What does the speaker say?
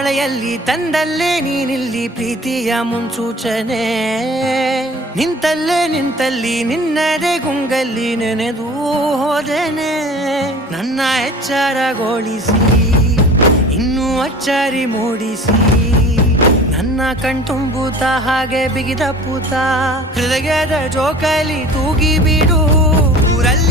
ಮಳೆಯಲ್ಲಿ ತಂದಲ್ಲೇ ನೀನಿಲ್ಲಿ ಪ್ರೀತಿಯ ಮುನ್ಸೂಚನೆ ನಿಂತಲ್ಲಿ ನಿನ್ನದೇ ಗುಂಗಲ್ಲಿ ನೆನೆದು ಹೋದೆನೆ ನನ್ನ ಎಚ್ಚರಗೊಳಿಸಿ ಇನ್ನೂ ಅಚ್ಚರಿ ಮೂಡಿಸಿ ನನ್ನ ಕಣ್ತುಂಬುತ್ತ ಹಾಗೆ ಬಿಗಿದ ಪೂತ ಹೃದಯದ ಜೋಕಾಲಿ ತೂಗಿ ಬಿಡು ಊರಲ್ಲಿ